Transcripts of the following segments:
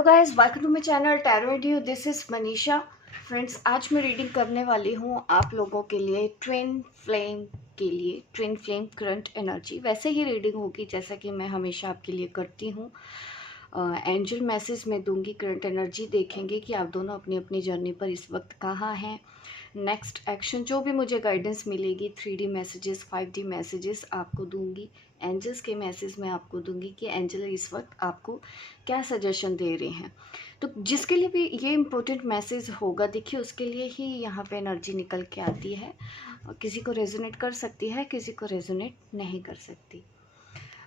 Hello guys, welcome to my channel tarot and you. This is Manisha. Friends, आज मैं reading करने वाली हूँ आप लोगों के लिए ट्विन फ्लेम के लिए, ट्विन फ्लेम करंट एनर्जी। वैसे ही रीडिंग होगी जैसा कि मैं हमेशा आपके लिए करती हूँ। एंजल मैसेज में दूंगी, करंट एनर्जी देखेंगे कि आप दोनों अपनी अपनी जर्नी पर इस वक्त कहाँ हैं। नेक्स्ट एक्शन जो भी मुझे गाइडेंस मिलेगी, 3D मैसेजेस, 5D मैसेजेस आपको दूंगी। एंजल्स के मैसेज मैं आपको दूंगी कि एंजल इस वक्त आपको क्या सजेशन दे रहे हैं। तो जिसके लिए भी ये इम्पोर्टेंट मैसेज होगा, देखिए उसके लिए ही यहाँ पे एनर्जी निकल के आती है। किसी को रेजोनेट कर सकती है, किसी को रेजोनेट नहीं कर सकती।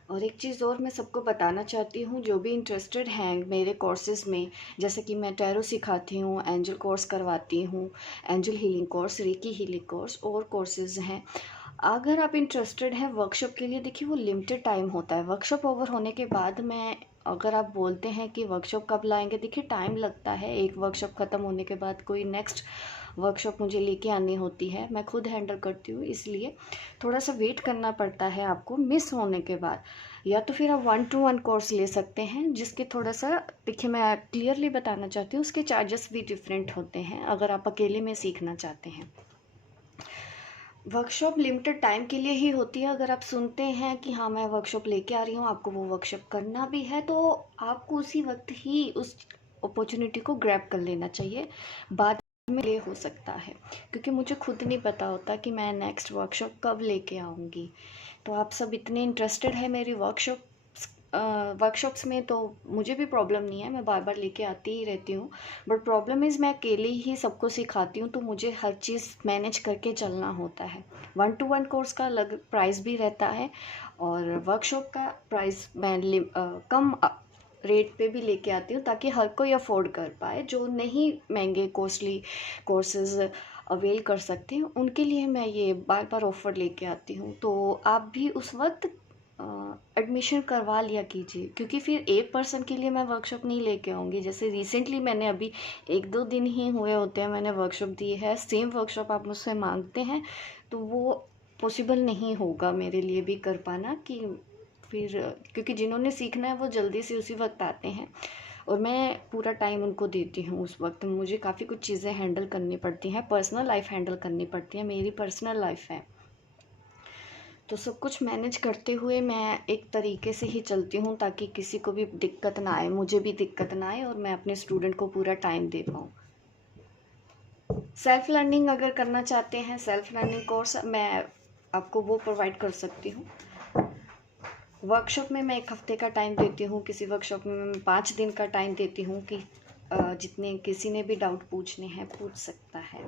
और एक चीज़ और मैं सबको बताना चाहती हूँ, जो भी इंटरेस्टेड हैं मेरे कोर्सेज़ में, जैसे कि मैं टैरो सिखाती हूँ, एंजल कोर्स करवाती हूँ, angel healing course, recce healing course और कोर्सेज़ हैं। अगर आप इंटरेस्टेड हैं वर्कशॉप के लिए, देखिए वो लिमिटेड टाइम होता है। वर्कशॉप ओवर होने के बाद मैं, अगर आप बोलते हैं कि वर्कशॉप कब लाएंगे, देखिए टाइम लगता है। एक वर्कशॉप ख़त्म होने के बाद कोई नेक्स्ट वर्कशॉप मुझे लेके आनी होती है, मैं खुद हैंडल करती हूँ, इसलिए थोड़ा सा वेट करना पड़ता है आपको मिस होने के बाद। या तो फिर आप 1-to-1 कोर्स ले सकते हैं, जिसके थोड़ा सा, देखिए मैं क्लियरली बताना चाहती हूँ, उसके चार्जेस भी डिफरेंट होते हैं अगर आप अकेले में सीखना चाहते हैं। वर्कशॉप लिमिटेड टाइम के लिए ही होती है। अगर आप सुनते हैं कि हाँ मैं वर्कशॉप लेके आ रही हूँ, आपको वो वर्कशॉप करना भी है, तो आपको उसी वक्त ही उस अपॉर्चुनिटी को ग्रैब कर लेना चाहिए। बाद में ये हो सकता है, क्योंकि मुझे खुद नहीं पता होता कि मैं नेक्स्ट वर्कशॉप कब लेके आऊँगी। तो आप सब इतने इंटरेस्टेड है मेरी वर्कशॉप्स में, तो मुझे भी प्रॉब्लम नहीं है, मैं बार बार लेके आती ही रहती हूँ। बट प्रॉब्लम इज़ मैं अकेले ही सबको सिखाती हूँ, तो मुझे हर चीज़ मैनेज करके चलना होता है। 1-to-1 कोर्स का अलग प्राइस भी रहता है, और वर्कशॉप का प्राइस मैं कम रेट पे भी लेके आती हूँ, ताकि हर कोई अफोर्ड कर पाए। जो नहीं महंगे कॉस्टली कोर्सेज अवेल कर सकते हैं, उनके लिए मैं ये बार बार ऑफ़र लेके आती हूँ। तो आप भी उस वक्त एडमिशन करवा लिया कीजिए, क्योंकि फिर एक पर्सन के लिए मैं वर्कशॉप नहीं लेके आऊँगी। जैसे रिसेंटली मैंने अभी 1-2 दिन ही हुए होते हैं मैंने वर्कशॉप दी है, सेम वर्कशॉप आप मुझसे मांगते हैं, तो वो पॉसिबल नहीं होगा मेरे लिए भी कर पाना। कि फिर, क्योंकि जिन्होंने सीखना है वो जल्दी से उसी वक्त आते हैं, और मैं पूरा टाइम उनको देती हूँ। उस वक्त मुझे काफ़ी कुछ चीज़ें हैंडल करनी पड़ती हैं, पर्सनल लाइफ हैंडल करनी पड़ती है, मेरी पर्सनल लाइफ है, तो सब कुछ मैनेज करते हुए मैं एक तरीके से ही चलती हूँ, ताकि किसी को भी दिक्कत ना आए, मुझे भी दिक्कत ना आए, और मैं अपने स्टूडेंट को पूरा टाइम दे पाऊँ। सेल्फ लर्निंग अगर करना चाहते हैं, सेल्फ लर्निंग कोर्स मैं आपको वो प्रोवाइड कर सकती हूँ। वर्कशॉप में मैं 1 हफ्ते का टाइम देती हूँ, किसी वर्कशॉप में मैं 5 दिन का टाइम देती हूँ, कि जितने किसी ने भी डाउट पूछने हैं पूछ सकता है।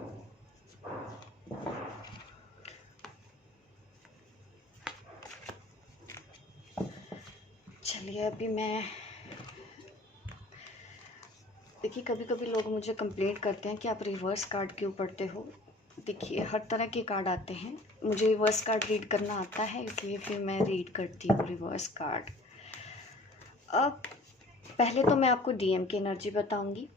चलिए, अभी मैं, देखिए कभी कभी लोग मुझे कंप्लेंट करते हैं कि आप रिवर्स कार्ड क्यों पढ़ते हो। देखिए हर तरह के कार्ड आते हैं, मुझे रिवर्स कार्ड रीड करना आता है, इसलिए फिर मैं रीड करती हूँ रिवर्स कार्ड। अब पहले तो मैं आपको DM की एनर्जी बताऊंगी।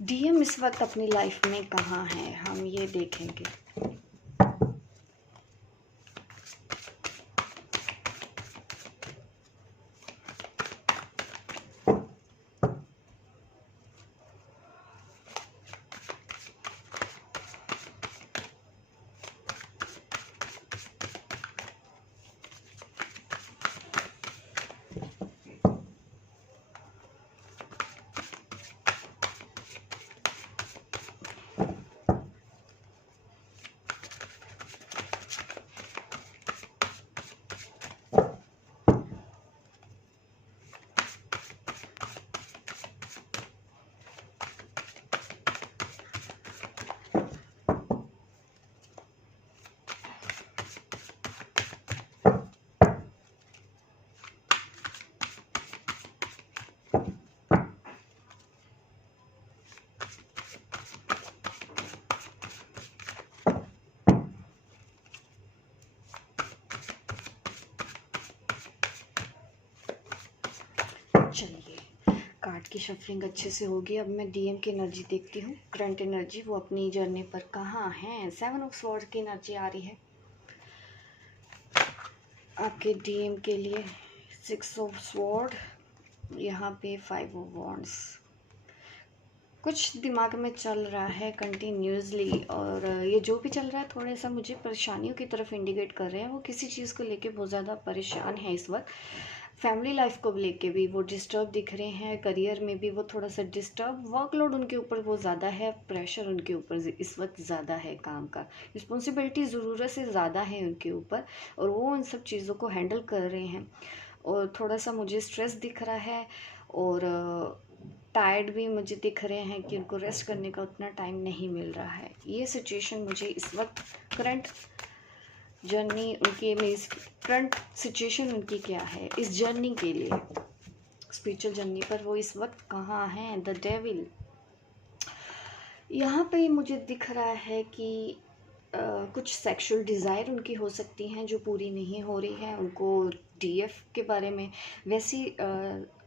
DM इस वक्त अपनी लाइफ में कहाँ है, हम ये देखेंगे। चलिए, कार्ड की शफलिंग अच्छे से होगी। अब मैं डीएम की एनर्जी देखती हूँ, करंट एनर्जी, वो अपनी जर्नी पर कहाँ हैं। 7 ऑफ स्वॉर्ड की एनर्जी आ रही है आपके डीएम के लिए। 6 ऑफ स्वॉर्ड, यहाँ पे 5 ऑफ वॉन्ड्स। कुछ दिमाग में चल रहा है कंटिन्यूसली, और ये जो भी चल रहा है थोड़ा सा मुझे परेशानियों की तरफ इंडिकेट कर रहे हैं। वो किसी चीज़ को लेके बहुत ज़्यादा परेशान है इस वक्त। फैमिली लाइफ को लेके भी वो डिस्टर्ब दिख रहे हैं, करियर में भी वो थोड़ा सा डिस्टर्ब, वर्कलोड उनके ऊपर वो ज़्यादा है, प्रेशर उनके ऊपर इस वक्त ज़्यादा है, काम का रिस्पॉन्सिबिलिटी ज़रूरत से ज़्यादा है उनके ऊपर, और वो उन सब चीज़ों को हैंडल कर रहे हैं। और थोड़ा सा मुझे स्ट्रेस दिख रहा है, और टायर्ड भी मुझे दिख रहे हैं कि उनको रेस्ट करने का उतना टाइम नहीं मिल रहा है। ये सिचुएशन मुझे इस वक्त करंट जर्नी उनकी, मेरी करंट सिचुएशन उनकी क्या है इस जर्नी के लिए, स्पिरिचुअल जर्नी पर वो इस वक्त कहाँ हैं। द डेविल, यहाँ पे मुझे दिख रहा है कि कुछ सेक्सुअल डिज़ायर उनकी हो सकती हैं जो पूरी नहीं हो रही है। उनको डीएफ के बारे में वैसी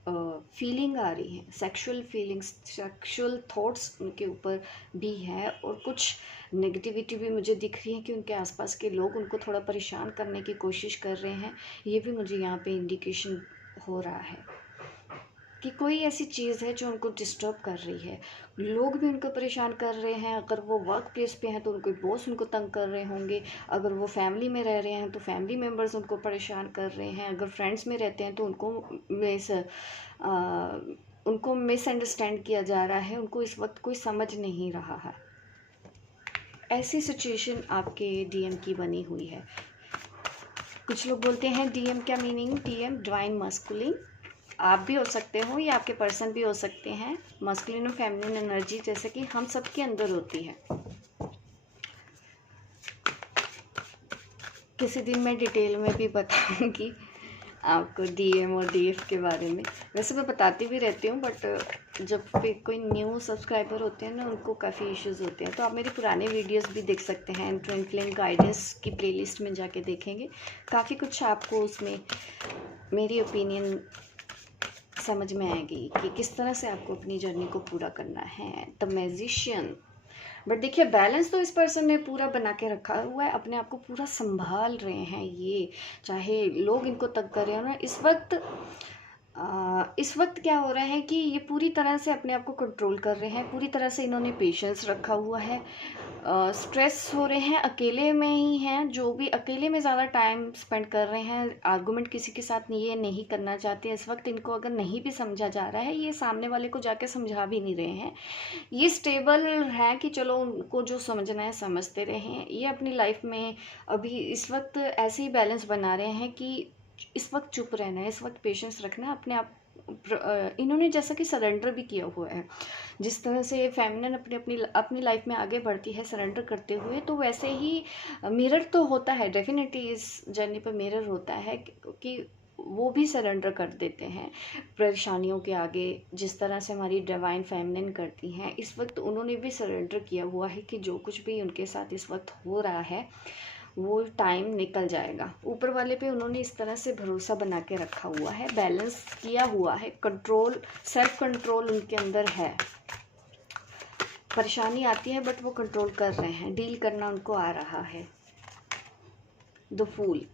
फीलिंग आ रही है, सेक्सुअल फीलिंग्स, सेक्सुअल थॉट्स उनके ऊपर भी है, और कुछ नेगेटिविटी भी मुझे दिख रही है कि उनके आसपास के लोग उनको थोड़ा परेशान करने की कोशिश कर रहे हैं। ये भी मुझे यहाँ पे इंडिकेशन हो रहा है कि कोई ऐसी चीज़ है जो उनको डिस्टर्ब कर रही है। लोग भी उनको परेशान कर रहे हैं। अगर वो वर्क प्लेस पे हैं तो उनके बॉस उनको तंग कर रहे होंगे। अगर वो फैमिली में रह रहे हैं तो फैमिली मेम्बर्स उनको परेशान कर रहे हैं। अगर फ्रेंड्स में रहते हैं तो उनको मिसअंडरस्टैंड किया जा रहा है। उनको इस वक्त कोई समझ नहीं रहा है। ऐसी सिचुएशन आपके डीएम की बनी हुई है। कुछ लोग बोलते हैं डीएम क्या मीनिंग, डीएम डिवाइन मस्कुलिन, आप भी हो सकते हो या आपके पर्सन भी हो सकते हैं। मस्कुलिन और फेमिनिन एनर्जी जैसे कि हम सबके अंदर होती है। किसी दिन मैं डिटेल में भी बताऊंगी आपको डीएम और डीएफ के बारे में। वैसे मैं बताती भी रहती हूँ, बट जब भी कोई न्यू सब्सक्राइबर होते हैं ना, उनको काफ़ी इश्यूज होते हैं। तो आप मेरे पुराने वीडियोस भी देख सकते हैं, ट्विन फ्लेम गाइडेंस की प्लेलिस्ट में जाके देखेंगे। काफ़ी कुछ आपको उसमें मेरी ओपिनियन समझ में आएगी कि किस तरह से आपको अपनी जर्नी को पूरा करना है। द मैजिशियन, बट देखिए बैलेंस तो इस पर्सन ने पूरा बना के रखा हुआ है, अपने आप को पूरा संभाल रहे हैं ये, चाहे लोग इनको तंग कर रहे हो ना। इस वक्त क्या हो रहा है कि ये पूरी तरह से अपने आप को कंट्रोल कर रहे हैं। पूरी तरह से इन्होंने पेशेंस रखा हुआ है। स्ट्रेस हो रहे हैं, अकेले में ही हैं, जो भी अकेले में ज़्यादा टाइम स्पेंड कर रहे हैं। आर्गुमेंट किसी के साथ ये नहीं करना चाहते इस वक्त। इनको अगर नहीं भी समझा जा रहा है, ये सामने वाले को जाके समझा भी नहीं रहे हैं। ये स्टेबल है कि चलो उनको जो समझना है समझते रहें। ये अपनी लाइफ में अभी इस वक्त ऐसे ही बैलेंस बना रहे हैं कि इस वक्त चुप रहना है, इस वक्त पेशेंस रखना है अपने आप। इन्होंने जैसा कि सरेंडर भी किया हुआ है। जिस तरह से फेमिनिन अपनी लाइफ में आगे बढ़ती है सरेंडर करते हुए, तो वैसे ही मिरर तो होता है डेफिनेटली, इस जर्नी पर मिरर होता है कि वो भी सरेंडर कर देते हैं परेशानियों के आगे। जिस तरह से हमारी डिवाइन फेमिनिन करती हैं, इस वक्त उन्होंने भी सरेंडर किया हुआ है कि जो कुछ भी उनके साथ इस वक्त हो रहा है वो टाइम निकल जाएगा। ऊपर वाले पे उन्होंने इस तरह से भरोसा बना के रखा हुआ है, बैलेंस किया हुआ है, कंट्रोल, सेल्फ कंट्रोल उनके अंदर है। परेशानी आती है बट वो कंट्रोल कर रहे हैं, डील करना उनको आ रहा है। द फूल,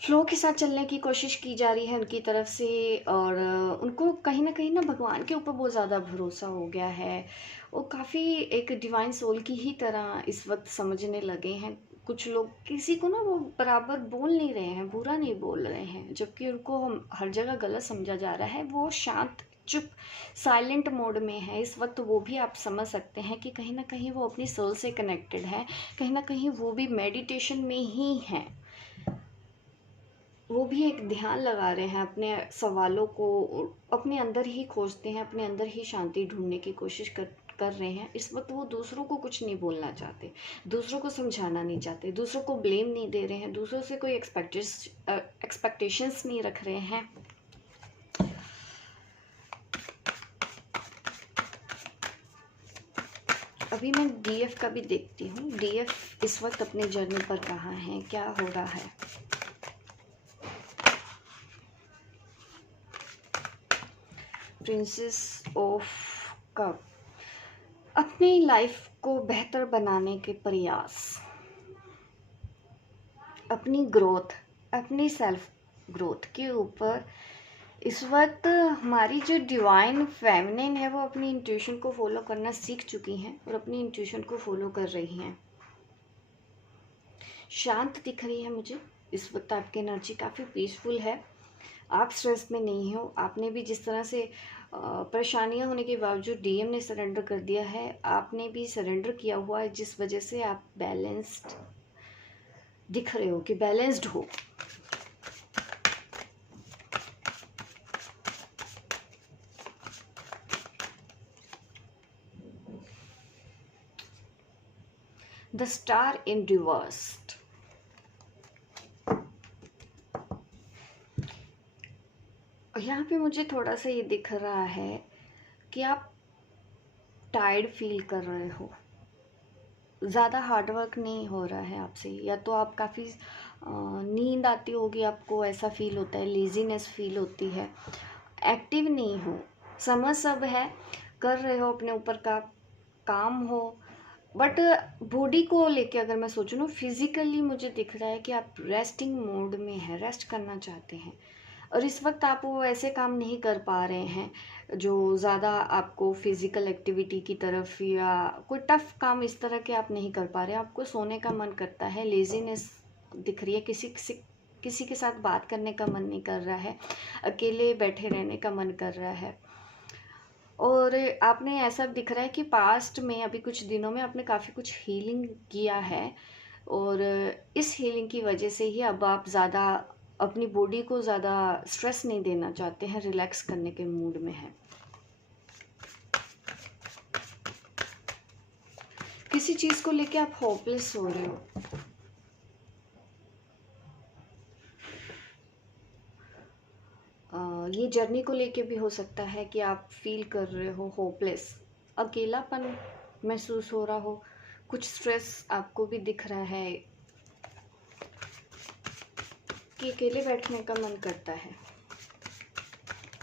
फ्लो के साथ चलने की कोशिश की जा रही है उनकी तरफ से, और उनको कहीं ना भगवान के ऊपर बहुत ज़्यादा भरोसा हो गया है। वो काफ़ी एक डिवाइन सोल की ही तरह इस वक्त समझने लगे हैं। कुछ लोग किसी को ना वो बराबर बोल नहीं रहे हैं, बुरा नहीं बोल रहे हैं, जबकि उनको हर जगह गलत समझा जा रहा है। वो शांत, चुप, साइलेंट मोड में है इस वक्त। वो भी आप समझ सकते हैं कि कहीं ना कहीं वो अपनी सोल से कनेक्टेड है, कहीं ना कहीं वो भी मेडिटेशन में ही हैं। वो भी एक ध्यान लगा रहे हैं, अपने सवालों को अपने अंदर ही खोजते हैं, अपने अंदर ही शांति ढूंढने की कोशिश कर रहे हैं इस वक्त। वो दूसरों को कुछ नहीं बोलना चाहते, दूसरों को समझाना नहीं चाहते, दूसरों को ब्लेम नहीं दे रहे हैं, दूसरों से कोई एक्सपेक्टेशंस नहीं रख रहे हैं। अभी मैं डीएफ का भी देखती हूँ। डीएफ इस वक्त अपने जर्नी पर कहाँ है, क्या हो रहा है। प्रिंसेस ऑफ कप, अपनी लाइफ को बेहतर बनाने के प्रयास, अपनी ग्रोथ, अपनी सेल्फ ग्रोथ के ऊपर इस वक्त हमारी जो डिवाइन फेमिनिन है वो अपनी इंट्यूशन को फॉलो करना सीख चुकी हैं और अपनी इंट्यूशन को फॉलो कर रही हैं। शांत दिख रही है मुझे इस वक्त, आपकी एनर्जी काफ़ी पीसफुल है, आप स्ट्रेस में नहीं हो। आपने भी जिस तरह से परेशानियां होने के बावजूद डीएम ने सरेंडर कर दिया है, आपने भी सरेंडर किया हुआ है, जिस वजह से आप बैलेंस्ड दिख रहे हो कि बैलेंस्ड हो। द स्टार इन रिवर्स्ड, यहाँ पे मुझे थोड़ा सा ये दिख रहा है कि आप टायर्ड फील कर रहे हो, ज़्यादा हार्डवर्क नहीं हो रहा है आपसे, या तो आप काफ़ी नींद आती होगी, आपको ऐसा फील होता है, लेजीनेस फील होती है, एक्टिव नहीं हो, समझ सब है, कर रहे हो अपने ऊपर का काम हो, बट बॉडी को लेके अगर मैं सोचूं ना, फिजिकली मुझे दिख रहा है कि आप रेस्टिंग मोड में है, रेस्ट करना चाहते हैं, और इस वक्त आप वो ऐसे काम नहीं कर पा रहे हैं जो ज़्यादा आपको फिज़िकल एक्टिविटी की तरफ, या कोई टफ काम इस तरह के आप नहीं कर पा रहे हैं, आपको सोने का मन करता है, लेजीनेस दिख रही है, किसी के साथ बात करने का मन नहीं कर रहा है, अकेले बैठे रहने का मन कर रहा है। और आपने ऐसा दिख रहा है कि पास्ट में अभी कुछ दिनों में आपने काफ़ी कुछ हीलिंग किया है, और इस हीलिंग की वजह से ही अब आप ज़्यादा अपनी बॉडी को ज़्यादा स्ट्रेस नहीं देना चाहते हैं, रिलैक्स करने के मूड में हैं। किसी चीज़ को लेके आप होपलेस हो रहे हो, ये जर्नी को लेके भी हो सकता है कि आप फील कर रहे हो होपलेस, अकेलापन महसूस हो रहा हो, कुछ स्ट्रेस आपको भी दिख रहा है कि अकेले बैठने का मन करता है,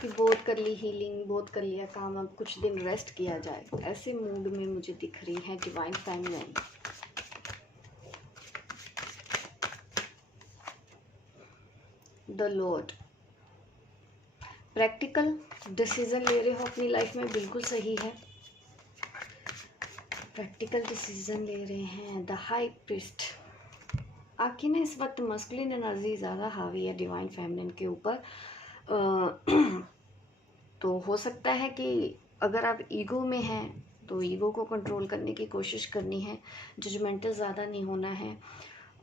कि बहुत कर ली हीलिंग, बहुत कर लिया काम, अब कुछ दिन रेस्ट किया जाए, ऐसे मूड में मुझे दिख रही है divine feminine. The Lord, practical decision ले रहे हो अपनी लाइफ में, बिल्कुल सही है, प्रैक्टिकल डिसीजन ले रहे हैं। द हाई प्रीस्ट, आपकी ना इस वक्त मस्कुलिन एनर्जी ज़्यादा हावी है डिवाइन फेमिनिन के ऊपर, तो हो सकता है कि अगर आप ईगो में हैं तो ईगो को कंट्रोल करने की कोशिश करनी है, जजमेंटल ज़्यादा नहीं होना है,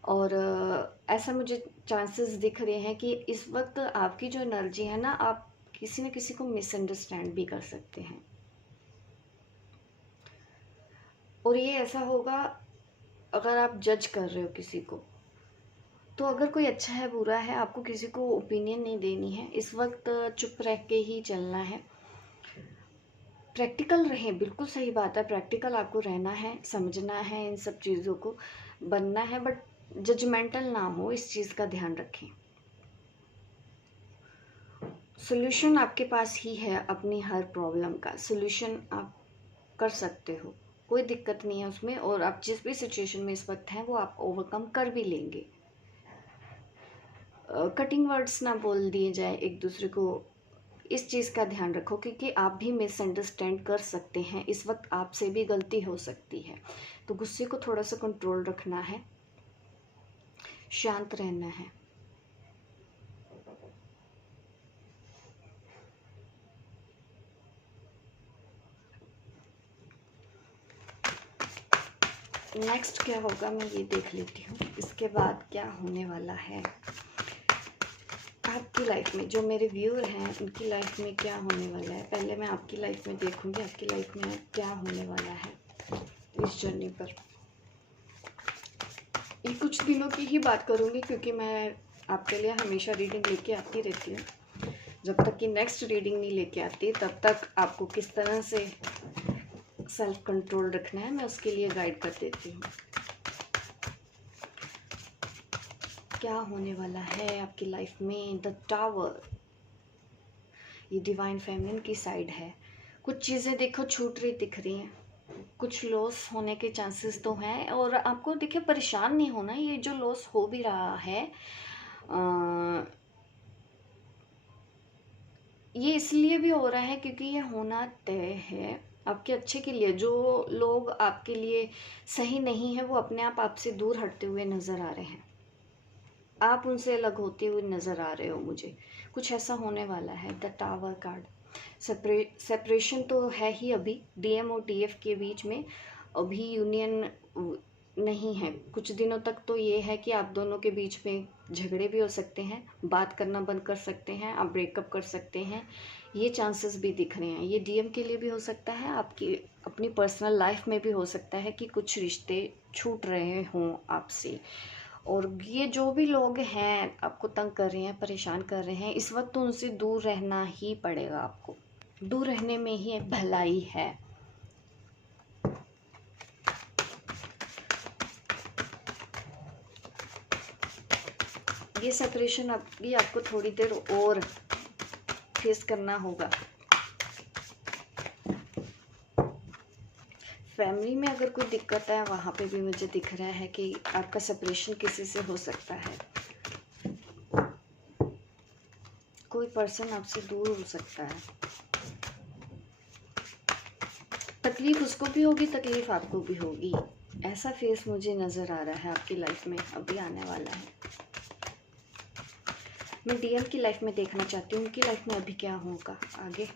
और ऐसा मुझे चांसेस दिख रहे हैं कि इस वक्त आपकी जो एनर्जी है ना, आप किसी न किसी को मिसअंडरस्टैंड भी कर सकते हैं, और ये ऐसा होगा अगर आप जज कर रहे हो किसी को, तो अगर कोई अच्छा है बुरा है, आपको किसी को ओपिनियन नहीं देनी है, इस वक्त चुप रह के ही चलना है, प्रैक्टिकल रहें, बिल्कुल सही बात है, प्रैक्टिकल आपको रहना है, समझना है, इन सब चीज़ों को बनना है, बट जजमेंटल ना हो, इस चीज़ का ध्यान रखें। सोल्यूशन आपके पास ही है, अपनी हर प्रॉब्लम का सोल्यूशन आप कर सकते हो, कोई दिक्कत नहीं है उसमें, और आप जिस भी सिचुएशन में इस वक्त हैं वो आप ओवरकम कर भी लेंगे। कटिंग वर्ड्स ना बोल दिए जाए एक दूसरे को, इस चीज़ का ध्यान रखो, क्योंकि आप भी मिसअंडरस्टैंड कर सकते हैं, इस वक्त आपसे भी गलती हो सकती है, तो गुस्से को थोड़ा सा कंट्रोल रखना है, शांत रहना है। नेक्स्ट क्या होगा मैं ये देख लेती हूँ, इसके बाद क्या होने वाला है आपकी लाइफ में, जो मेरे व्यूअर हैं उनकी लाइफ में क्या होने वाला है। पहले मैं आपकी लाइफ में देखूंगी आपकी लाइफ में क्या होने वाला है इस जर्नी पर। ये कुछ दिनों की ही बात करूंगी, क्योंकि मैं आपके लिए हमेशा रीडिंग लेके आती रहती हूँ, जब तक कि नेक्स्ट रीडिंग नहीं लेके आती तब तक आपको किस तरह से सेल्फ कंट्रोल रखना है मैं उसके लिए गाइड कर देती हूँ। क्या होने वाला है आपकी लाइफ में। द टावर, ये डिवाइन फेमिनिन की साइड है। कुछ चीज़ें देखो छूट रही दिख रही हैं, कुछ लॉस होने के चांसेस तो हैं। और आपको देखिए परेशान नहीं होना, ये जो लॉस हो भी रहा है ये इसलिए भी हो रहा है क्योंकि ये होना तय है आपके अच्छे के लिए। जो लोग आपके लिए सही नहीं है वो अपने आप आपसे दूर हटते हुए नज़र आ रहे हैं, आप उनसे अलग होते हुए नज़र आ रहे हो। मुझे कुछ ऐसा होने वाला है। द टावर कार्ड, सेपरेशन तो है ही अभी डीएम और टीएफ के बीच में, अभी यूनियन नहीं है कुछ दिनों तक। तो ये है कि आप दोनों के बीच में झगड़े भी हो सकते हैं, बात करना बंद कर सकते हैं, आप ब्रेकअप कर सकते हैं, ये चांसेस भी दिख रहे हैं। ये डीएम के लिए भी हो सकता है, आपकी अपनी पर्सनल लाइफ में भी हो सकता है कि कुछ रिश्ते छूट रहे हों आपसे। और ये जो भी लोग हैं आपको तंग कर रहे हैं, परेशान कर रहे हैं, इस वक्त तो उनसे दूर रहना ही पड़ेगा आपको। दूर रहने में ही भलाई है। ये सेपरेशन अभी आपको थोड़ी देर और फेस करना होगा। फैमिली में अगर कोई दिक्कत है वहाँ पे भी मुझे दिख रहा है कि आपका सेपरेशन किसी से हो सकता है। कोई पर्सन आपसे दूर हो सकता है। तकलीफ उसको भी होगी, तकलीफ आपको भी होगी। ऐसा फेस मुझे नज़र आ रहा है आपकी लाइफ में अभी आने वाला है। मैं डीएम की लाइफ में देखना चाहती हूँ उनकी लाइफ में अभी क्या होगा आगे,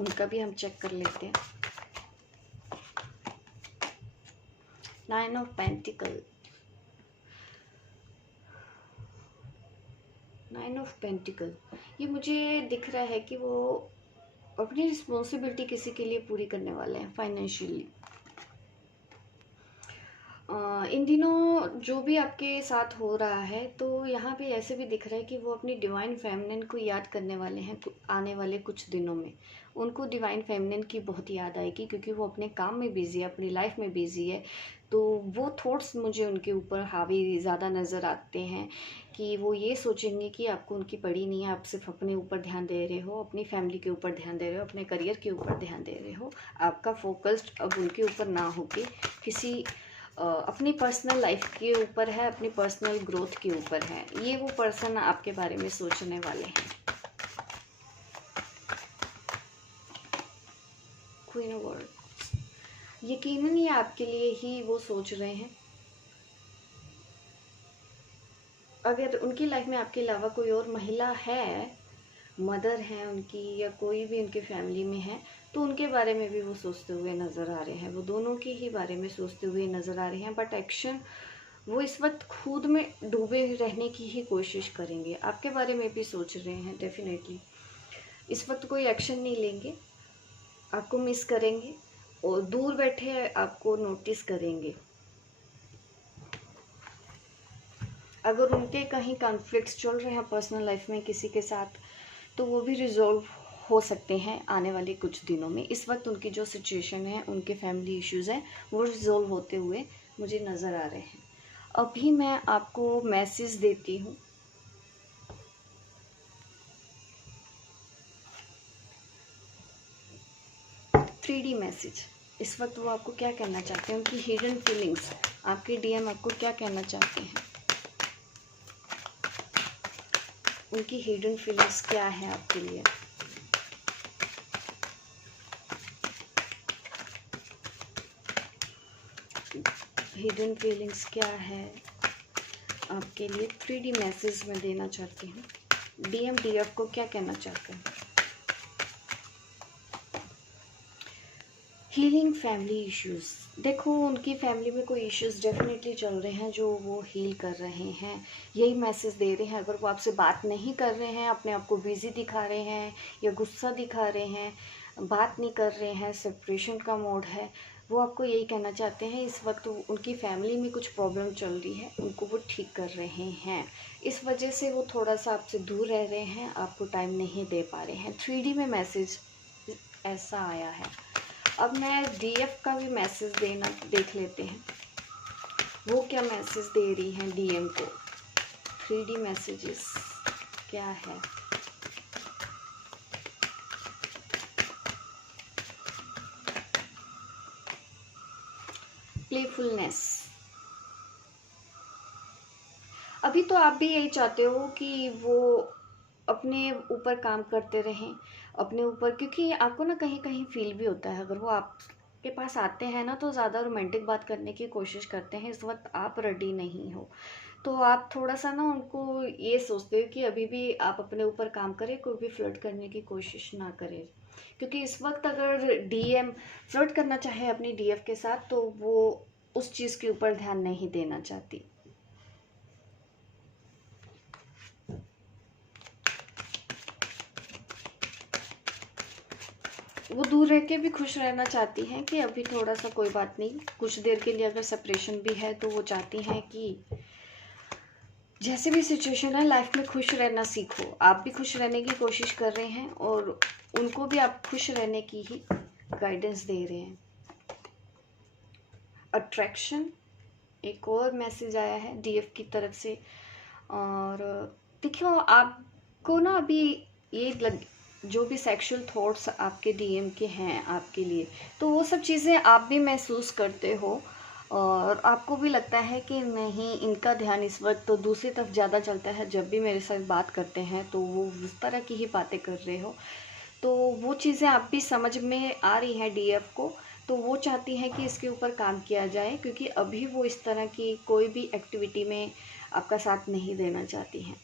उनका भी हम चेक कर लेते हैं। 9 ऑफ पेंटिकल, 9 ऑफ पेंटिकल, ये मुझे दिख रहा है कि वो अपनी रिस्पॉन्सिबिलिटी किसी के लिए पूरी करने वाले हैं फाइनेंशियली। इन दिनों जो भी आपके साथ हो रहा है तो यहाँ पे ऐसे भी दिख रहा है कि वो अपनी डिवाइन फेमिनिन को याद करने वाले हैं आने वाले कुछ दिनों में। उनको डिवाइन फेमिनिन की बहुत याद आएगी क्योंकि वो अपने काम में बिज़ी है, अपनी लाइफ में बिज़ी है। तो वो थॉट्स मुझे उनके ऊपर हावी ज़्यादा नज़र आते हैं कि वो ये सोचेंगे कि आपको उनकी पड़ी नहीं है, आप सिर्फ अपने ऊपर ध्यान दे रहे हो, अपनी फैमिली के ऊपर ध्यान दे रहे हो, अपने करियर के ऊपर ध्यान दे रहे हो। आपका फोकस्ड अब उनके ऊपर ना होके किसी अपनी पर्सनल लाइफ के ऊपर है, अपनी पर्सनल ग्रोथ के ऊपर है। ये वो पर्सन आपके बारे में सोचने वाले हैं। क्वीन ऑफ वर्ड्स, यकीनन ये आपके लिए ही वो सोच रहे हैं। अगर उनकी लाइफ में आपके अलावा कोई और महिला है, मदर है उनकी, या कोई भी उनके फैमिली में है, तो उनके बारे में भी वो सोचते हुए नज़र आ रहे हैं। वो दोनों के ही बारे में सोचते हुए नज़र आ रहे हैं। बट एक्शन वो इस वक्त खुद में डूबे रहने की ही कोशिश करेंगे। आपके बारे में भी सोच रहे हैं डेफिनेटली। इस वक्त कोई एक्शन नहीं लेंगे, आपको मिस करेंगे और दूर बैठे आपको नोटिस करेंगे। अगर उनके कहीं कॉन्फ्लिक्ट्स चल रहे हैं पर्सनल लाइफ में किसी के साथ, तो वो भी रिजॉल्व हो सकते हैं आने वाले कुछ दिनों में। इस वक्त उनकी जो सिचुएशन है, उनके फैमिली इश्यूज़ हैं, वो रिजॉल्व होते हुए मुझे नज़र आ रहे हैं। अभी मैं आपको मैसेज देती हूँ। थ्री डी मैसेज, इस वक्त वो आपको क्या कहना चाहते हैं, उनकी हिडन फीलिंग्स, आपके डीएम आपको क्या कहना चाहते हैं, उनकी हिडन फीलिंग्स क्या है आपके लिए। हिडन फीलिंग्स क्या है आपके लिए, 3D मैसेज में देना चाहती हूँ। डीएम डीएफ को क्या कहना चाहते हैं। हीलिंग फैमिली इश्यूज़, देखो उनकी फैमिली में कोई इश्यूज़ डेफिनेटली चल रहे हैं जो वो हील कर रहे हैं, यही मैसेज दे रहे हैं। अगर वो आपसे बात नहीं कर रहे हैं, अपने आप को बिज़ी दिखा रहे हैं या गुस्सा दिखा रहे हैं, बात नहीं कर रहे हैं, सेपरेशन का मोड है, वो आपको यही कहना चाहते हैं इस वक्त उनकी फैमिली में कुछ प्रॉब्लम चल रही है, उनको वो ठीक कर रहे हैं। इस वजह से वो थोड़ा सा आपसे दूर रह रहे हैं, आपको टाइम नहीं दे पा रहे हैं। 3D में मैसेज ऐसा आया है। अब मैं डीएफ का भी मैसेज देख लेते हैं, वो क्या मैसेज दे रही हैं डीएम को। 3D मैसेजेस क्या है। केयरफुलनेस। अभी तो आप भी यही चाहते हो कि वो अपने ऊपर काम करते रहें, अपने ऊपर, क्योंकि आपको ना कहीं कहीं फील भी होता है अगर वो आपके पास आते हैं ना तो ज़्यादा रोमांटिक बात करने की कोशिश करते हैं, इस वक्त आप रेडी नहीं हो। तो आप थोड़ा सा ना उनको ये सोचते हो कि अभी भी आप अपने ऊपर काम करें, कोई भी फ्लर्ट करने की कोशिश ना करें, क्योंकि इस वक्त अगर डीएम फ्लर्ट करना चाहे अपनी डीएफ के साथ तो वो उस चीज़ के ऊपर ध्यान नहीं देना चाहती। वो दूर रह के भी खुश रहना चाहती हैं कि अभी थोड़ा सा कोई बात नहीं, कुछ देर के लिए अगर सेपरेशन भी है तो वो चाहती हैं कि जैसे भी सिचुएशन है लाइफ में खुश रहना सीखो। आप भी खुश रहने की कोशिश कर रहे हैं और उनको भी आप खुश रहने की ही गाइडेंस दे रहे हैं। अट्रैक्शन, एक और मैसेज आया है डीएफ की तरफ से। और देखियो आपको ना अभी ये जो भी सेक्सुअल थॉट्स आपके डीएम के हैं आपके लिए, तो वो सब चीज़ें आप भी महसूस करते हो और आपको भी लगता है कि नहीं, इनका ध्यान इस वक्त तो दूसरी तरफ ज़्यादा चलता है, जब भी मेरे साथ बात करते हैं तो वो उस तरह की ही बातें कर रहे हो। तो वो चीज़ें आप भी समझ में आ रही हैं डीएफ को, तो वो चाहती हैं कि इसके ऊपर काम किया जाए, क्योंकि अभी वो इस तरह की कोई भी एक्टिविटी में आपका साथ नहीं देना चाहती हैं।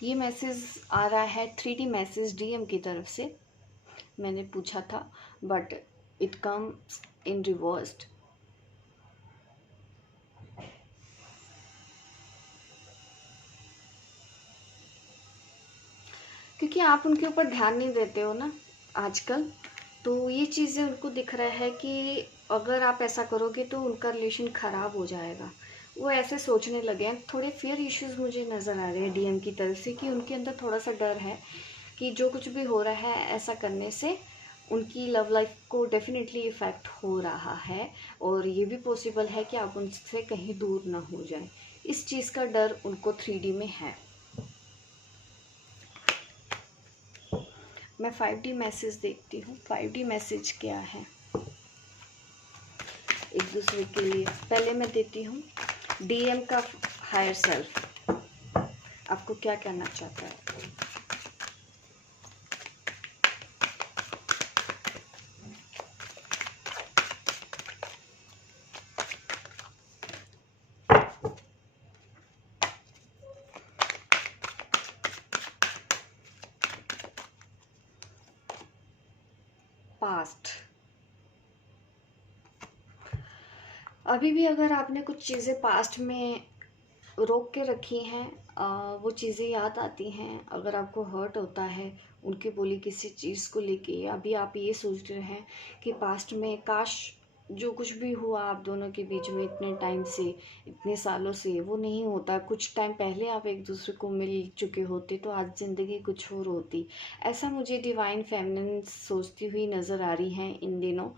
ये मैसेज आ रहा है 3D मैसेज डीएम की तरफ से। मैंने पूछा था but it comes in reversed. क्योंकि आप उनके ऊपर ध्यान नहीं देते हो ना आजकल, तो ये चीज़ें उनको दिख रहा है कि अगर आप ऐसा करोगे तो उनका रिलेशन ख़राब हो जाएगा। वो ऐसे सोचने लगे हैं। थोड़े फियर इश्यूज मुझे नज़र आ रहे हैं डीएम की तरफ से कि उनके अंदर थोड़ा सा डर है कि जो कुछ भी हो रहा है ऐसा करने से उनकी लव लाइफ को डेफिनेटली इफ़ेक्ट हो रहा है, और ये भी पॉसिबल है कि आप उनसे कहीं दूर ना हो जाएं। इस चीज़ का डर उनको 3D में है। मैं 5D मैसेज देखती हूँ। 5D मैसेज क्या है एक दूसरे के लिए। पहले मैं देती हूँ डीएम का हायर सेल्फ आपको क्या कहना चाहता है। पास्ट, अभी भी अगर आपने कुछ चीज़ें पास्ट में रोक के रखी हैं, वो चीज़ें याद आती हैं। अगर आपको हर्ट होता है उनकी बोली किसी चीज़ को लेके, अभी आप ये सोच रहे हैं कि पास्ट में काश जो कुछ भी हुआ आप दोनों के बीच में इतने टाइम से, इतने सालों से, वो नहीं होता। कुछ टाइम पहले आप एक दूसरे को मिल चुके होते तो आज ज़िंदगी कुछ और होती। ऐसा मुझे डिवाइन फेमिनिन सोचती हुई नज़र आ रही हैं इन दिनों।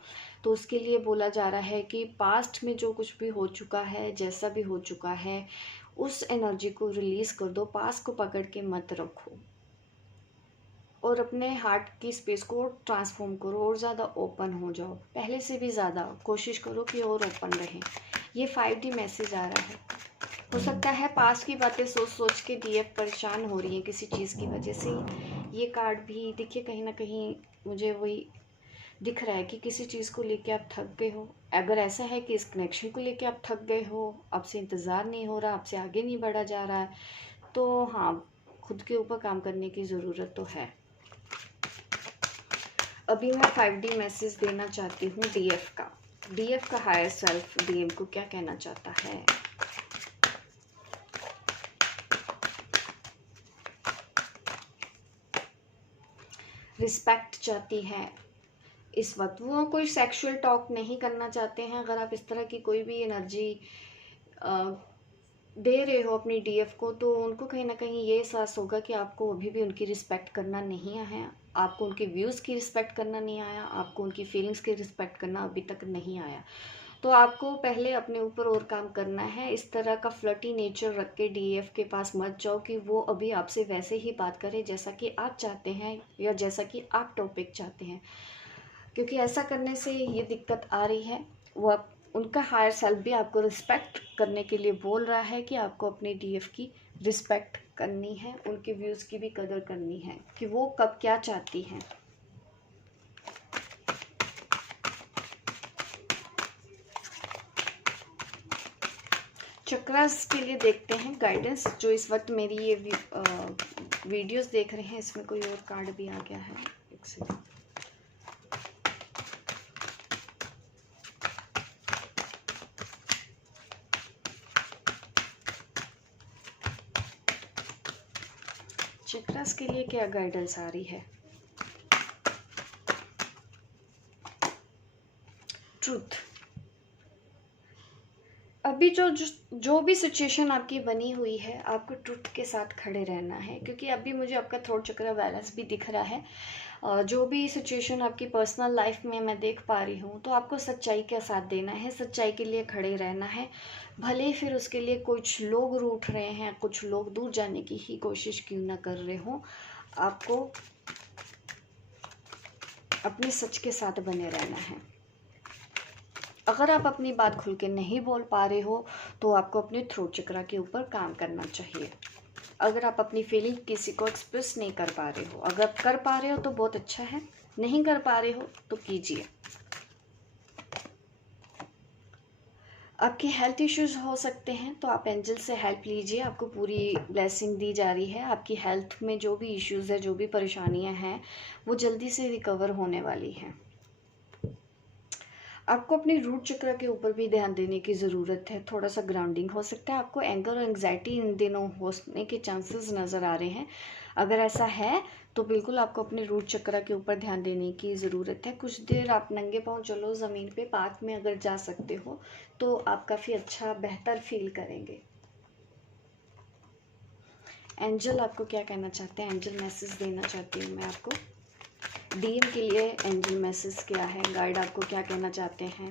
तो उसके लिए बोला जा रहा है कि पास्ट में जो कुछ भी हो चुका है, जैसा भी हो चुका है, उस एनर्जी को रिलीज कर दो। पास को पकड़ के मत रखो और अपने हार्ट की स्पेस को ट्रांसफॉर्म करो और ज़्यादा ओपन हो जाओ। पहले से भी ज़्यादा कोशिश करो कि और ओपन रहें। ये 5D मैसेज आ रहा है। हो सकता है पास की बातें सोच सोच के डीएफ परेशान हो रही है किसी चीज़ की वजह से। ये कार्ड भी देखिए कहीं ना कहीं मुझे वही दिख रहा है कि किसी चीज़ को लेके आप थक गए हो। अगर ऐसा है कि इस कनेक्शन को लेके आप थक गए हो, आपसे इंतज़ार नहीं हो रहा, आपसे आगे नहीं बढ़ा जा रहा है, तो हाँ, खुद के ऊपर काम करने की ज़रूरत तो है। अभी मैं 5D मैसेज देना चाहती हूँ डीएफ का। डीएफ का हायर सेल्फ डीएम को क्या कहना चाहता है। रिस्पेक्ट चाहती है इस वक्त। वो कोई सेक्सुअल टॉक नहीं करना चाहते हैं। अगर आप इस तरह की कोई भी एनर्जी दे रहे हो अपनी डीएफ को, तो उनको कहीं ना कहीं ये एहसास होगा कि आपको अभी भी उनकी रिस्पेक्ट करना नहीं आया, आपको उनके व्यूज़ की रिस्पेक्ट करना नहीं आया, आपको उनकी फीलिंग्स की रिस्पेक्ट करना अभी तक नहीं आया। तो आपको पहले अपने ऊपर और काम करना है। इस तरह का फ्लर्टी नेचर रख के डीएफ के पास मत जाओ कि वो अभी आपसे वैसे ही बात करे जैसा कि आप चाहते हैं या जैसा कि आप टॉपिक चाहते हैं, क्योंकि ऐसा करने से ये दिक्कत आ रही है। वो उनका हायर सेल्फ भी आपको रिस्पेक्ट करने के लिए बोल रहा है कि आपको अपने डीएफ की रिस्पेक्ट करनी है, उनके व्यूज़ की भी कदर करनी है कि वो कब क्या चाहती हैं। चक्रास के लिए देखते हैं गाइडेंस। जो इस वक्त मेरी ये वीडियोस देख रहे हैं, इसमें कोई और कार्ड भी आ गया है, एक सेकंड। चक्रास के लिए क्या गाइडेंस आ रही है? ट्रूथ। अभी जो भी सिचुएशन आपकी बनी हुई है, आपको ट्रुथ के साथ खड़े रहना है, क्योंकि अभी मुझे आपका थ्रोट चक्र बैलेंस भी दिख रहा है। जो भी सिचुएशन आपकी पर्सनल लाइफ में मैं देख पा रही हूँ, तो आपको सच्चाई का साथ देना है, सच्चाई के लिए खड़े रहना है। भले फिर उसके लिए कुछ लोग रूठ रहे हैं, कुछ लोग दूर जाने की ही कोशिश क्यों ना कर रहे हो, आपको अपने सच के साथ बने रहना है। अगर आप अपनी बात खुल के नहीं बोल पा रहे हो, तो आपको अपने थ्रोट चक्र के ऊपर काम करना चाहिए। अगर आप अपनी फीलिंग किसी को एक्सप्रेस नहीं कर पा रहे हो, अगर कर पा रहे हो तो बहुत अच्छा है, नहीं कर पा रहे हो तो कीजिए। आपके हेल्थ इश्यूज हो सकते हैं, तो आप एंजल से हेल्प लीजिए, आपको पूरी ब्लेसिंग दी जा रही है। आपकी हेल्थ में जो भी इश्यूज है, जो भी परेशानियां हैं, वो जल्दी से रिकवर होने वाली हैं। आपको अपने रूट चक्र के ऊपर भी ध्यान देने की ज़रूरत है। थोड़ा सा ग्राउंडिंग हो सकता है। आपको एंगर और एंग्जाइटी इन दिनों होने के चांसेस नज़र आ रहे हैं। अगर ऐसा है तो बिल्कुल आपको अपने रूट चक्र के ऊपर ध्यान देने की ज़रूरत है। कुछ देर आप नंगे पाँव चलो ज़मीन पे, पार्क में अगर जा सकते हो तो आप काफ़ी अच्छा बेहतर फील करेंगे। एंजल आपको क्या कहना चाहते हैं? एंजल मैसेज देना चाहती हूँ मैं आपको। डीएम के लिए एंजल मैसेज क्या है? गाइड आपको क्या कहना चाहते हैं?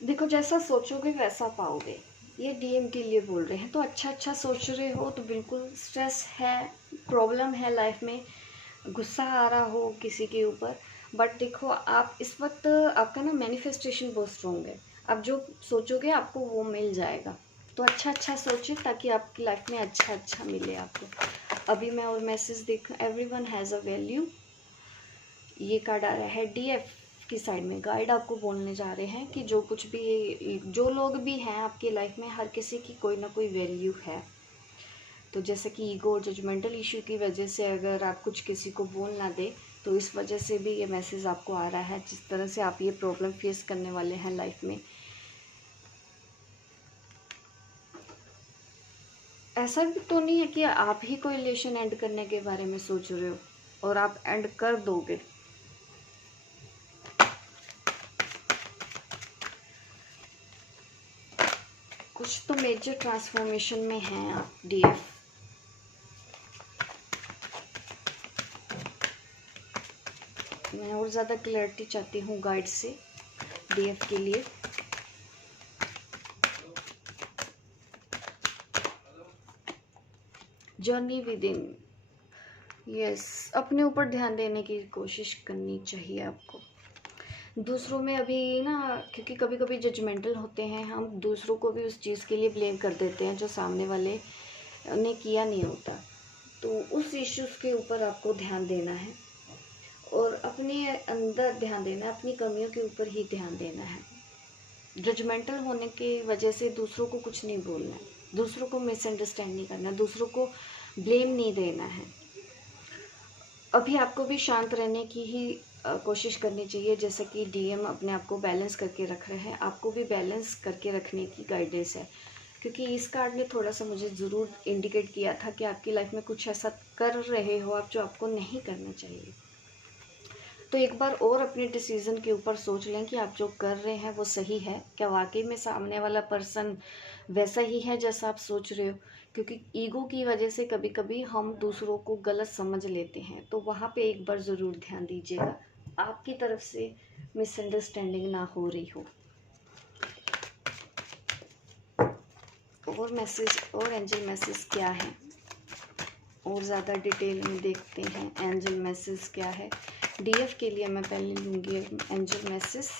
देखो, जैसा सोचोगे वैसा पाओगे, ये डीएम के लिए बोल रहे हैं। तो अच्छा सोच रहे हो तो बिल्कुल, स्ट्रेस है, प्रॉब्लम है लाइफ में, गुस्सा आ रहा हो किसी के ऊपर, बट देखो आप इस वक्त आपका ना मैनिफेस्टेशन बहुत स्ट्रॉन्ग है। आप जो सोचोगे आपको वो मिल जाएगा। तो अच्छा सोचिए ताकि आपकी लाइफ में अच्छा मिले आपको। अभी मैं और मैसेज देख, एवरीवन हैज़ अ वैल्यू, ये कार्ड आ रहा है डीएफ की साइड में। गाइड आपको बोलने जा रहे हैं कि जो कुछ भी, जो लोग भी हैं आपकी लाइफ में, हर किसी की कोई ना कोई वैल्यू है। तो जैसे कि ईगो और जजमेंटल इशू की वजह से अगर आप कुछ किसी को बोल ना दे, तो इस वजह से भी ये मैसेज आपको आ रहा है। जिस तरह से आप ये प्रॉब्लम फेस करने वाले हैं लाइफ में, ऐसा भी तो नहीं है कि आप ही कोई रिलेशन एंड करने के बारे में सोच रहे हो और आप एंड कर दोगे। कुछ तो मेजर ट्रांसफॉर्मेशन में हैं आप डीएफ। मैं और ज़्यादा क्लैरिटी चाहती हूँ गाइड से डीएफ के लिए। जर्नी विद इन, यस, अपने ऊपर ध्यान देने की कोशिश करनी चाहिए आपको। दूसरों में अभी ना, क्योंकि कभी कभी जजमेंटल होते हैं हम, दूसरों को भी उस चीज़ के लिए ब्लेम कर देते हैं जो सामने वाले ने किया नहीं होता। तो उस इश्यूज़ के ऊपर आपको ध्यान देना है और अपने अंदर ध्यान देना है, अपनी कमियों के ऊपर ही ध्यान देना है। जजमेंटल होने की वजह से दूसरों को कुछ नहीं बोलना है, दूसरों को मिसअंडरस्टैंड नहीं करना, दूसरों को ब्लेम नहीं देना है। अभी आपको भी शांत रहने की ही कोशिश करनी चाहिए। जैसे कि डीएम अपने आप को बैलेंस करके रख रहे हैं, आपको भी बैलेंस करके रखने की गाइडेंस है। क्योंकि इस कार्ड ने थोड़ा सा मुझे ज़रूर इंडिकेट किया था कि आपकी लाइफ में कुछ ऐसा कर रहे हो आप जो आपको नहीं करना चाहिए। तो एक बार और अपने डिसीज़न के ऊपर सोच लें कि आप जो कर रहे हैं वो सही है। क्या वाकई में सामने वाला पर्सन वैसा ही है जैसा आप सोच रहे हो? क्योंकि ईगो की वजह से कभी कभी हम दूसरों को गलत समझ लेते हैं, तो वहाँ पे एक बार ज़रूर ध्यान दीजिएगा आपकी तरफ से मिसअंडरस्टैंडिंग ना हो रही हो। और मैसेज और एंजल मैसेज क्या है, और ज़्यादा डिटेल में देखते हैं एंजल मैसेज क्या है। डीएफ के लिए मैं पहले लूँगी एंजल मैसेज।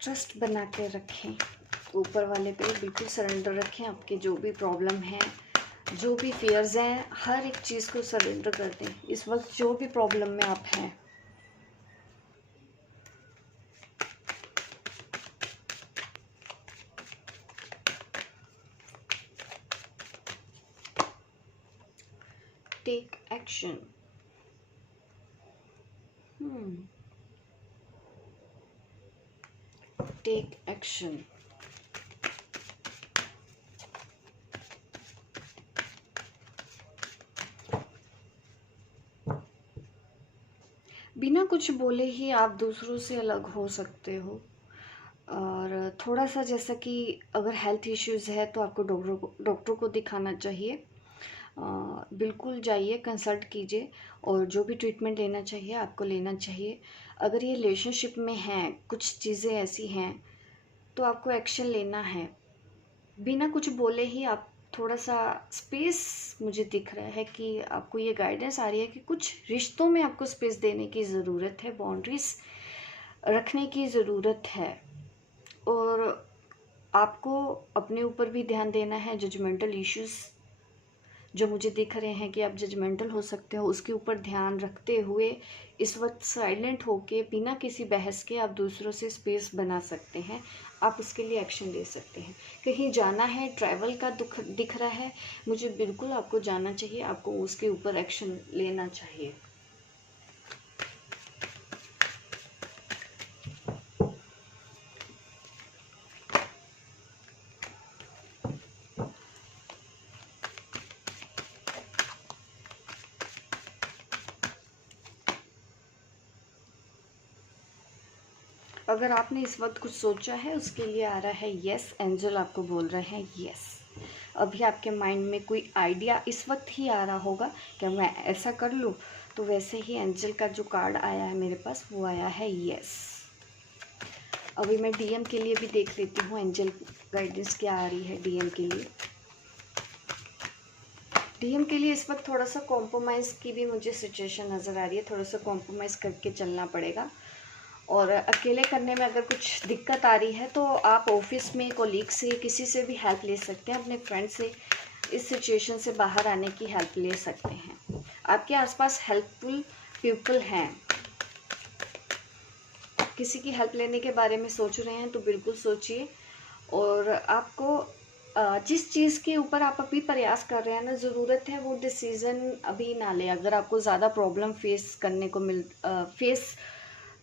ट्रस्ट बना के रखें ऊपर वाले पे, बिल्कुल सरेंडर रखें। आपके जो भी प्रॉब्लम है, जो भी फियर्स हैं, हर एक चीज़ को सरेंडर कर दें इस वक्त जो भी प्रॉब्लम में आप हैं। Take action. Take action. बिना कुछ बोले ही आप दूसरों से अलग हो सकते हो। और थोड़ा सा जैसा कि अगर हेल्थ इश्यूज़ है तो आपको डॉक्टर को दिखाना चाहिए। बिल्कुल जाइए, कंसल्ट कीजिए, और जो भी ट्रीटमेंट लेना चाहिए आपको लेना चाहिए। अगर ये रिलेशनशिप में हैं, कुछ चीज़ें ऐसी हैं, तो आपको एक्शन लेना है। बिना कुछ बोले ही आप थोड़ा सा स्पेस, मुझे दिख रहा है कि आपको ये गाइडेंस आ रही है कि कुछ रिश्तों में आपको स्पेस देने की ज़रूरत है, बाउंड्रीज रखने की ज़रूरत है। और आपको अपने ऊपर भी ध्यान देना है। जजमेंटल इश्यूज़ जो मुझे दिख रहे हैं कि आप जजमेंटल हो सकते हो, उसके ऊपर ध्यान रखते हुए इस वक्त साइलेंट होके बिना किसी बहस के आप दूसरों से स्पेस बना सकते हैं। आप उसके लिए एक्शन ले सकते हैं। कहीं जाना है, ट्रैवल का दुख दिख रहा है, मुझे बिल्कुल आपको जाना चाहिए, आपको उसके ऊपर एक्शन लेना चाहिए। अगर आपने इस वक्त कुछ सोचा है उसके लिए आ रहा है यस। एंजल आपको बोल रहे हैं यस। अभी आपके माइंड में कोई आइडिया इस वक्त ही आ रहा होगा कि मैं ऐसा कर लूँ, तो वैसे ही एंजल का जो कार्ड आया है मेरे पास वो आया है यस। अभी मैं डीएम के लिए भी देख लेती हूँ एंजल गाइडेंस क्या आ रही है डीएम के लिए। डीएम के लिए इस वक्त थोड़ा सा कॉम्प्रोमाइज़ की भी मुझे सिचुएशन नज़र आ रही है। थोड़ा सा कॉम्प्रोमाइज़ करके चलना पड़ेगा। और अकेले करने में अगर कुछ दिक्कत आ रही है तो आप ऑफिस में कोलीग से, किसी से भी हेल्प ले सकते हैं। अपने फ्रेंड से इस सिचुएशन से बाहर आने की हेल्प ले सकते हैं। आपके आसपास हेल्पफुल पीपल हैं। किसी की हेल्प लेने के बारे में सोच रहे हैं तो बिल्कुल सोचिए। और आपको जिस चीज़ के ऊपर आप अभी प्रयास कर रहे हैं ना, ज़रूरत है वो डिसीज़न अभी ना ले। अगर आपको ज़्यादा प्रॉब्लम फेस करने को फेस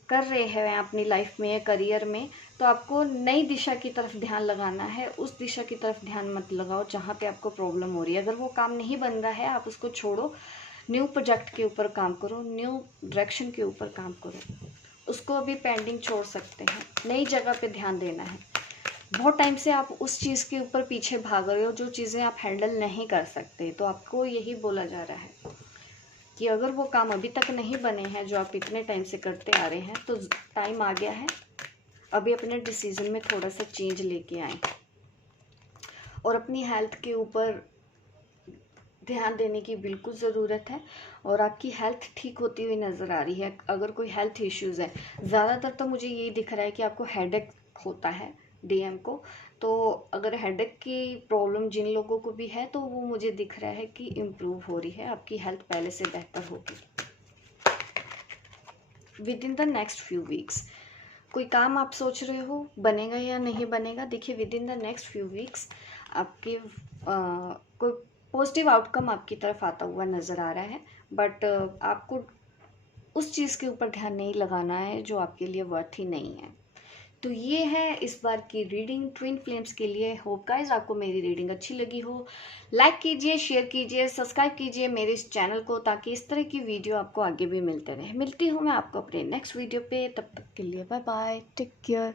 कर रहे हैं अपनी लाइफ में या करियर में, तो आपको नई दिशा की तरफ ध्यान लगाना है। उस दिशा की तरफ ध्यान मत लगाओ जहाँ पे आपको प्रॉब्लम हो रही है। अगर वो काम नहीं बन रहा है आप उसको छोड़ो, न्यू प्रोजेक्ट के ऊपर काम करो, न्यू डायरेक्शन के ऊपर काम करो। उसको अभी पेंडिंग छोड़ सकते हैं, नई जगह पे ध्यान देना है। बहुत टाइम से आप उस चीज़ के ऊपर पीछे भाग रहे हो जो चीज़ें आप हैंडल नहीं कर सकते, तो आपको यही बोला जा रहा है कि अगर वो काम अभी तक नहीं बने हैं जो आप इतने टाइम से करते आ रहे हैं, तो टाइम आ गया है अभी अपने डिसीज़न में थोड़ा सा चेंज लेके आए। और अपनी हेल्थ के ऊपर ध्यान देने की बिल्कुल ज़रूरत है। और आपकी हेल्थ ठीक होती हुई नज़र आ रही है। अगर कोई हेल्थ इश्यूज़ है, ज़्यादातर तो मुझे यही दिख रहा है कि आपको हेडेक होता है डीएम को। तो अगर हेडेक की प्रॉब्लम जिन लोगों को भी है तो वो मुझे दिख रहा है कि इम्प्रूव हो रही है, आपकी हेल्थ पहले से बेहतर होगी। With in the next few weeks कोई काम आप सोच रहे हो बनेगा या नहीं बनेगा, देखिए with in the next few weeks आपके कोई पॉजिटिव आउटकम आपकी तरफ आता हुआ नज़र आ रहा है। बट आपको उस चीज़ के ऊपर ध्यान नहीं लगाना है जो आपके लिए वर्थ ही नहीं है। तो ये है इस बार की रीडिंग ट्विन फ्लेम्स के लिए। होप गाइस आपको मेरी रीडिंग अच्छी लगी हो। लाइक कीजिए, शेयर कीजिए, सब्सक्राइब कीजिए मेरे इस चैनल को, ताकि इस तरह की वीडियो आपको आगे भी मिलते रहे। मिलती हूँ मैं आपको अपने नेक्स्ट वीडियो पे, तब तक के लिए बाय बाय, टेक केयर।